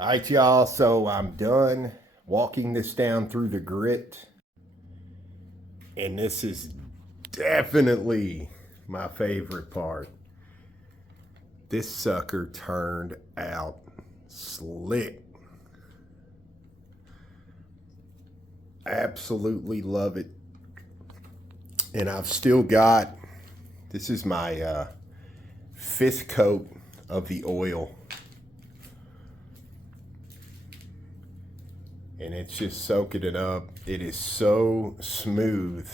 All right, y'all, so I'm done walking this down through the grit, and this is definitely my favorite part. This sucker turned out slick. Absolutely love it. And I've still got, this is my fifth coat of the oil. And it's just soaking it up. It is so smooth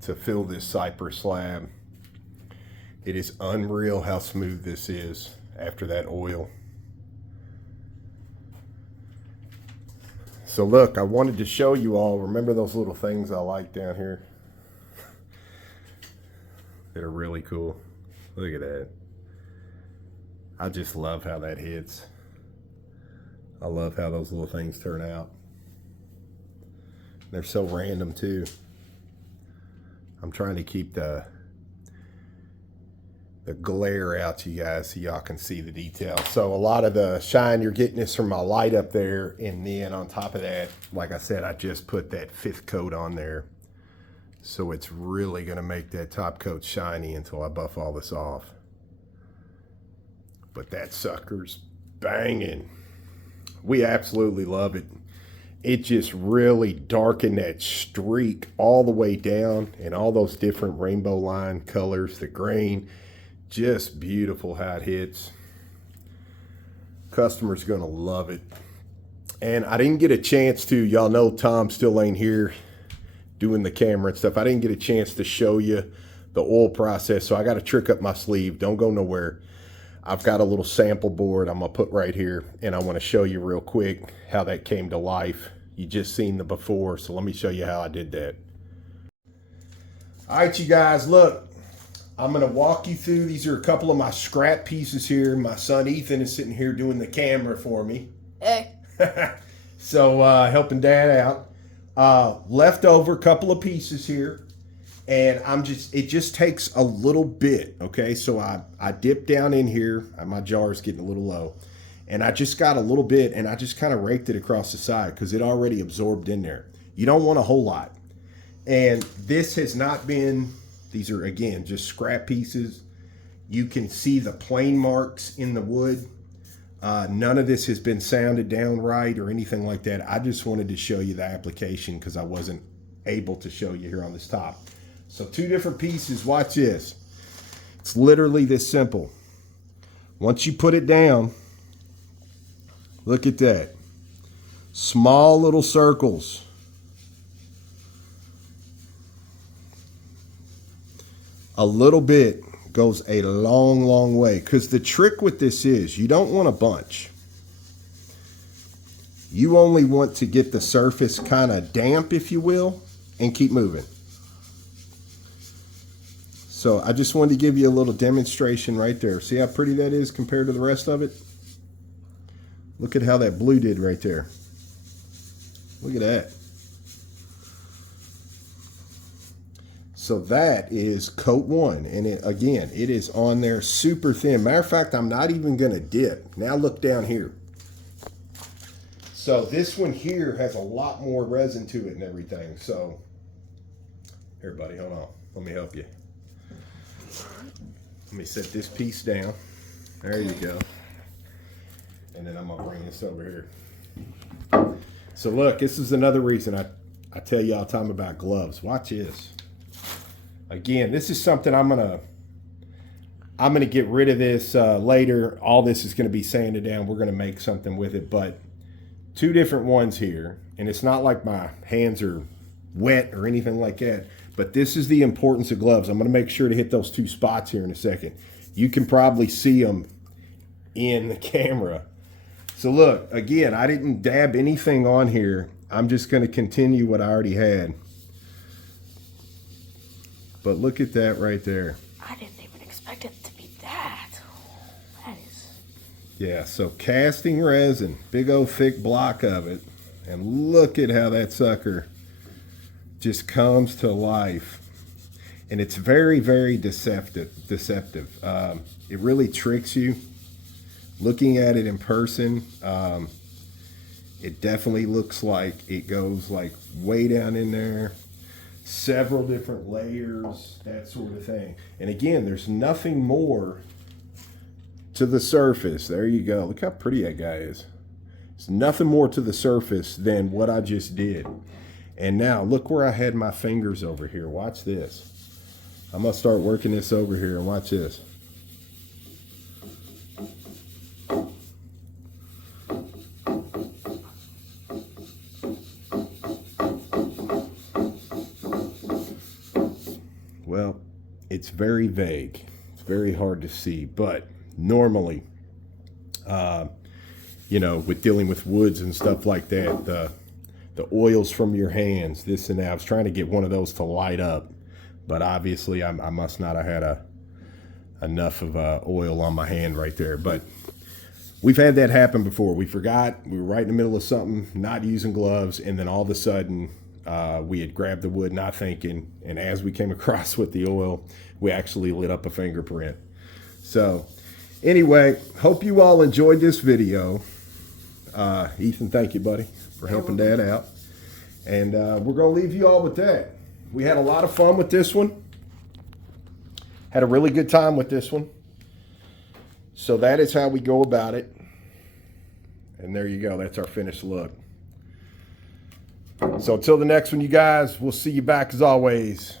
to fill this Cypress slab. It is unreal how smooth this is after that oil. So look, I wanted to show you all, remember those little things I like down here? That are really cool. Look at that. I just love how that hits. I love how those little things turn out. They're so random too. I'm trying to keep the glare out to you guys so y'all can see the detail. So a lot of the shine you're getting is from my light up there, and then on top of that, like I said, I just put that fifth coat on there. So it's really gonna make that top coat shiny until I buff all this off. But that sucker's banging. We absolutely love it. It just really darkened that streak all the way down, and all those different rainbow line colors, the grain, just beautiful how it hits. Customer's gonna love it. And I didn't get a chance to, y'all know Tom still ain't here doing the camera and stuff. I didn't get a chance to show you the oil process, so I got a trick up my sleeve. Don't go nowhere. I've got a little sample board I'm gonna put right here, and I wanna show you real quick how that came to life. You just seen the before, so let me show you how I did that. All right, you guys, look, I'm gonna walk you through, these are a couple of my scrap pieces here. My son Ethan is sitting here doing the camera for me. Hey. So helping dad out. Leftover couple of pieces here. And it just takes a little bit, okay? So I dip down in here. My jar is getting a little low. And I just got a little bit, and I just kind of raked it across the side because it already absorbed in there. You don't want a whole lot. And this has not been, these are, again, just scrap pieces. You can see the plane marks in the wood. None of this has been sanded down right or anything like that. I just wanted to show you the application because I wasn't able to show you here on this top. So two different pieces, watch this. It's literally this simple. Once you put it down, look at that. Small little circles. A little bit goes a long, long way. Because the trick with this is you don't want a bunch. You only want to get the surface kind of damp, if you will, and keep moving. So I just wanted to give you a little demonstration right there. See how pretty that is compared to the rest of it? Look at how that blue did right there. Look at that. So that is coat one. And again, it is on there super thin. Matter of fact, I'm not even gonna dip. Now look down here. So this one here has a lot more resin to it and everything. So here, buddy, hold on. Let me help you. Let me set this piece down. There you go. And then I'm gonna bring this over here. So look, this is another reason I tell you all the time about gloves. Watch this. Again, this is something I'm gonna get rid of this later. All this is gonna be sanded down. We're gonna make something with it, but two different ones here. And it's not like my hands are wet or anything like that, but this is the importance of gloves. I'm gonna make sure to hit those two spots here in a second. You can probably see them in the camera. So look, again, I didn't dab anything on here. I'm just gonna continue what I already had. But look at that right there. I didn't even expect it to be that. That is. Yeah, so casting resin, big old thick block of it. And look at how that sucker just comes to life. And it's very, very deceptive. It really tricks you. Looking at it in person, It definitely looks like it goes like way down in there, several different layers, that sort of thing. And again, there's nothing more to the surface. There you go. Look how pretty that guy is. There's nothing more to the surface than what I just did. And now look where I had my fingers over here. Watch this. I'm gonna start working this over here and watch this. Well, it's very vague. It's very hard to see, but normally, you know, with dealing with woods and stuff like that, the oils from your hands, this and that. I was trying to get one of those to light up, but obviously I must not have had enough of oil on my hand right there. But we've had that happen before. We forgot, we were right in the middle of something, not using gloves, and then all of a sudden we had grabbed the wood not thinking, and as we came across with the oil, we actually lit up a fingerprint. So anyway, hope you all enjoyed this video. Ethan, thank you, buddy, for helping Dad out. And we're going to leave you all with that. We had a lot of fun with this one. Had a really good time with this one. So that is how we go about it. And there you go. That's our finished look. So until the next one, you guys, we'll see you back as always.